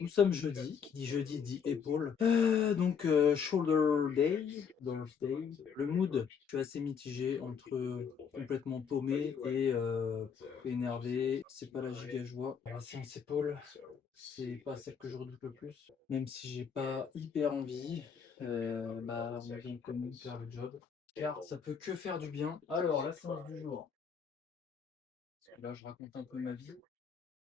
Nous sommes jeudi, qui dit jeudi dit épaule. Donc shoulder day, birthday. Le mood, je suis assez mitigé entre complètement paumé et énervé. C'est pas la giga joie. La séance épaule, c'est pas celle que je redoute le plus. Même si j'ai pas hyper envie, on vient quand même faire le job. Car ça peut que faire du bien. Alors, la séance du jour. Parce que là, je raconte un peu ma vie.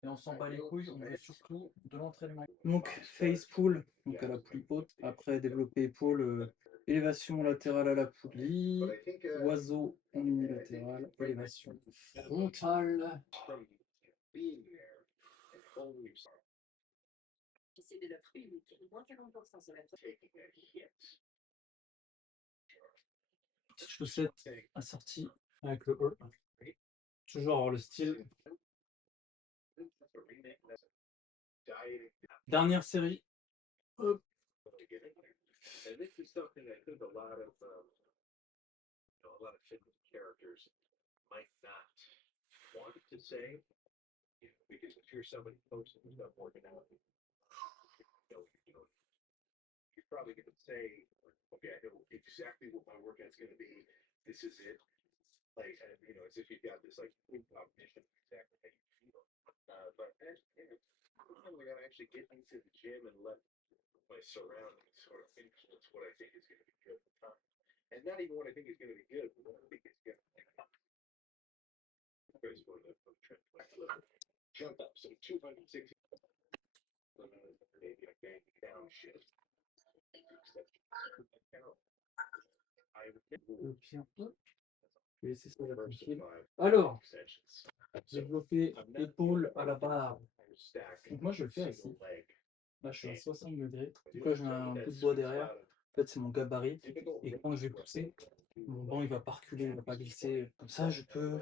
Et on s'en bat les couilles, on veut surtout de l'entraînement. Donc face pull, donc à la poulie haute. Après développer épaule, élévation latérale à la poulie, oiseau en unilatéral, élévation frontale. Petite chaussette assortie avec le E. Toujours avoir le style. Dernière série. Hop. Le pied un peu. Je vais laisser ça là tranquille. Alors, développer épaule à la barre. Donc moi je le fais assis. Là je suis à 60 degrés. Donc là j'ai un bout de bois derrière. En fait c'est mon gabarit. Et quand je vais pousser, mon banc il va pas reculer, il va pas glisser. Comme ça je peux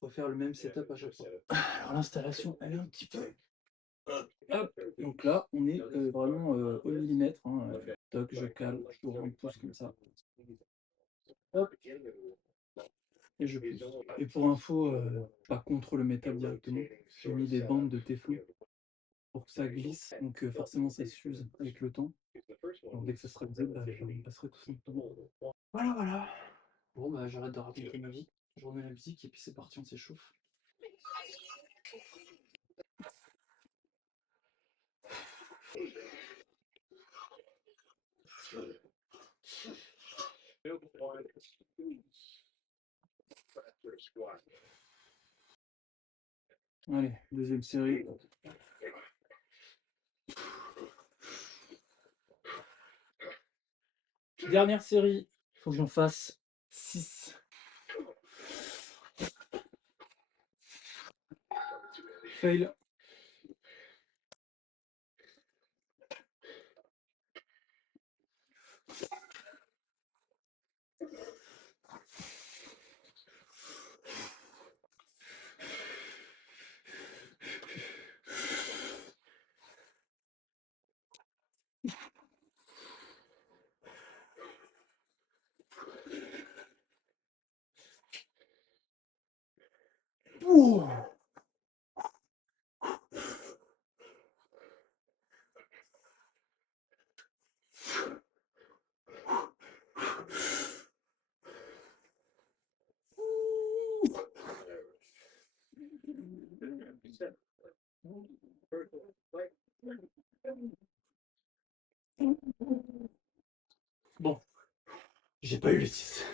refaire le même setup à chaque fois. Alors l'installation elle est un petit peu. Hop. Donc là on est vraiment au millimètre. Hein. Toc, je cale, je tourne un pouce comme ça. Hop. Et je pousse. Et pour info, pas contre le métal directement, j'ai mis des bandes de téflon pour que ça glisse, donc forcément ça s'use avec le temps. Donc dès que ça sera visible, je remplacerai tout simplement. Voilà, voilà. Bon, bah j'arrête de raconter ma vie, je remets la musique et puis c'est parti, on s'échauffe. Allez, deuxième série. Dernière série, il faut que j'en fasse 6. Fail. Ouh. Bon, j'ai pas eu le 6.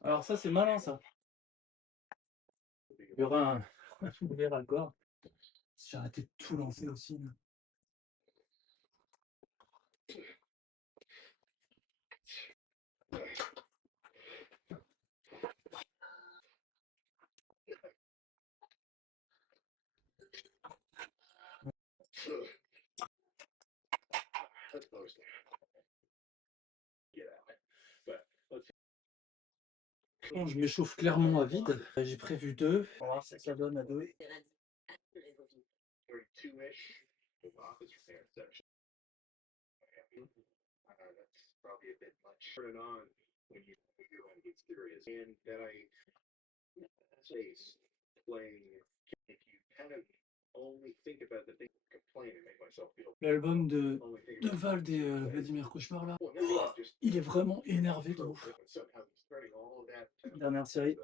Alors ça c'est malin ça. Il y aura un ouvert à corps. J'ai arrêté de tout lancer aussi. Bon, je m'échauffe clairement à vide. J'ai prévu 2. On va voir ce que ça donne à 2. L'album de Vald et Vladimir Cauchemar là, ouah, il est vraiment énervé de ouf. Dernière série.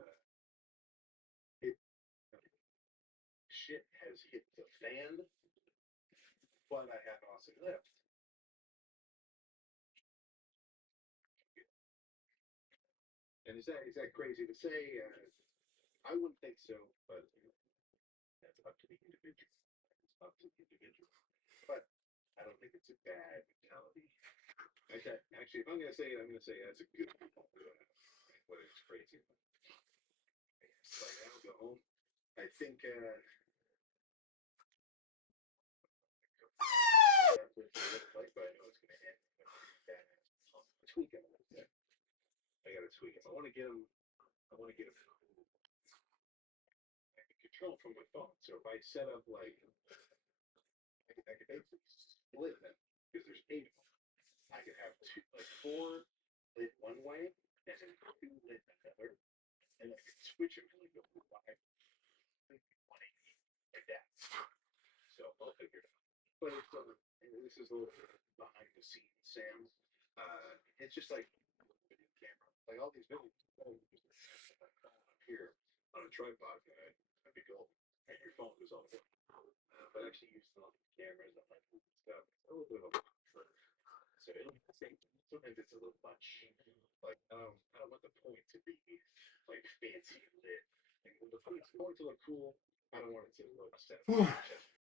Ouh,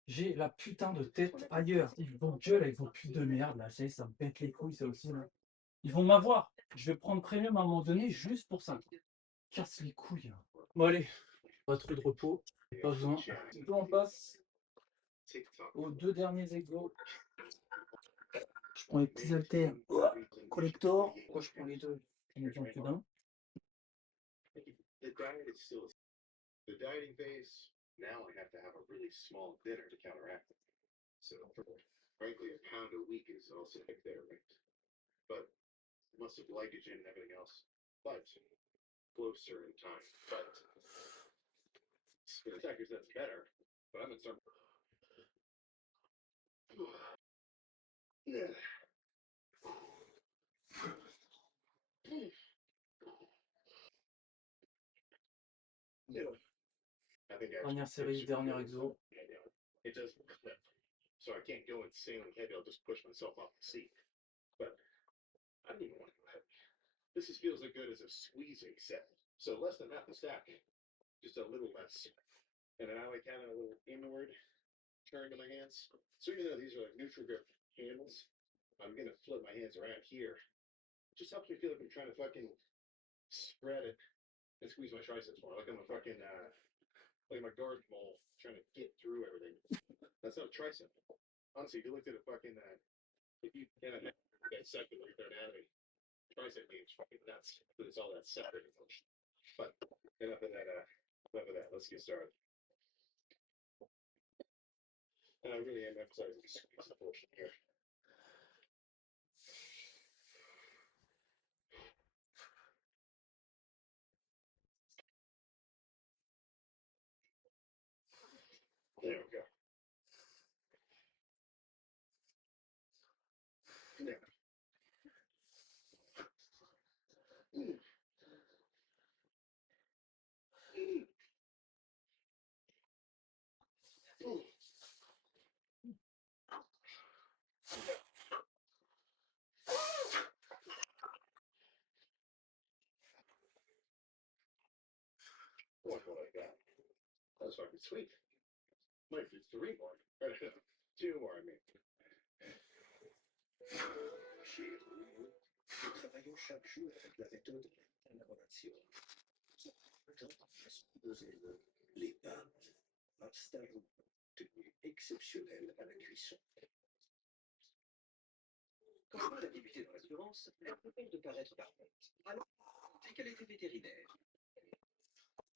j'ai la putain de tête ailleurs. Ils vont gueule avec vos putes de merde là. Ça me pète les couilles ça aussi là. Ils vont m'avoir. Je vais prendre premium à un moment donné juste pour ça. Casse les couilles. Bon allez, pas trop de repos. Pas besoin. Et puis on passe aux 2 derniers exos. Je prends les petits haltères. Ouah, collector. Pourquoi je prends les 2? J'en ai besoin que d'un. Dernière série, dernier exo.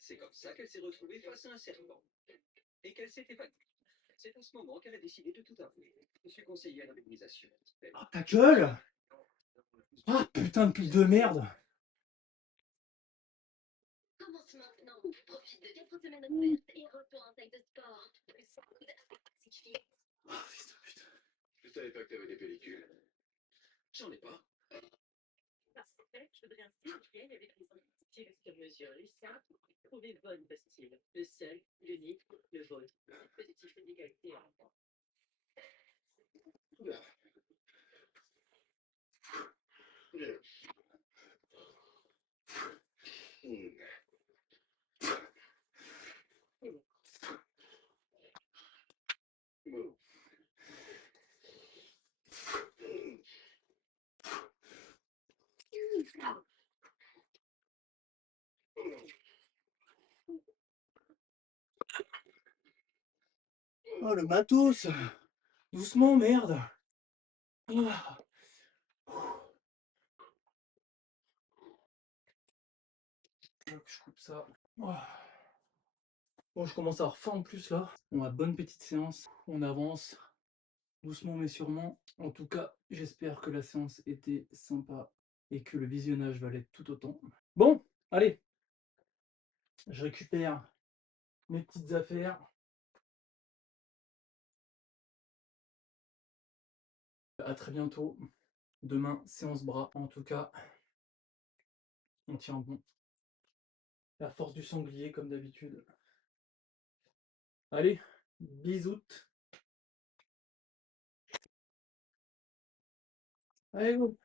C'est comme ça qu'elle s'est retrouvée face à un serpent et qu'elle s'est évanouie. C'est à ce moment qu'elle a décidé de tout avouer. Je suis conseiller à l'indemnisation. Ah, ta gueule! Ah, putain de pute de merde! Commence maintenant. Profite de 4 semaines offertes et retour en salle de sport. Plus 100 coups d'artificiel. Ah, fils de pute. Je savais pas que t'avais des pellicules. J'en ai pas. Parce que je voudrais un style avec les styles sur mesure. Les simples, trouvez le bon style. Le seul, l'unique, le vôtre. Positif et d'égalité. Oh, le matos! Doucement, merde! Ah. Hop, je coupe ça. Ah. Bon, je commence à avoir faim en plus là. On a bonne petite séance. On avance doucement mais sûrement. En tout cas, j'espère que la séance était sympa et que le visionnage va l'être tout autant. Bon, allez. Je récupère mes petites affaires. À très bientôt. Demain, séance bras. En tout cas, on tient bon. La force du sanglier comme d'habitude. Allez, bisous. Allez, go.